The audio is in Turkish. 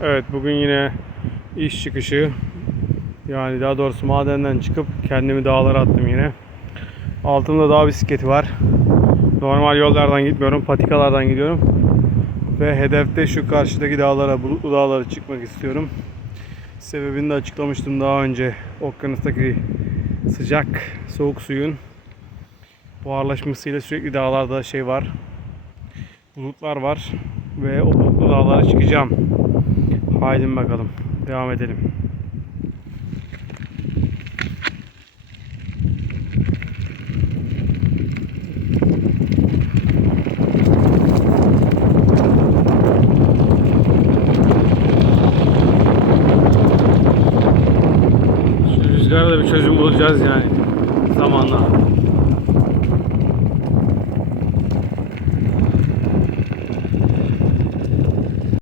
Evet bugün yine iş çıkışı. Yani daha doğrusu madenden çıkıp kendimi dağlara attım yine. Altımda dağ bisikleti var. Normal yollardan gitmiyorum, patikalardan gidiyorum. Ve hedefte şu karşıdaki dağlara, bulutlu dağlara çıkmak istiyorum. Sebebini de açıklamıştım daha önce. Okyanustaki sıcak, soğuk suyun buharlaşmasıyla sürekli dağlarda şey var. Bulutlar var. Ve o bulutlu dağlara çıkacağım. Haydi bakalım. Devam edelim. Şu rüzgara bir çözüm bulacağız yani zamanla.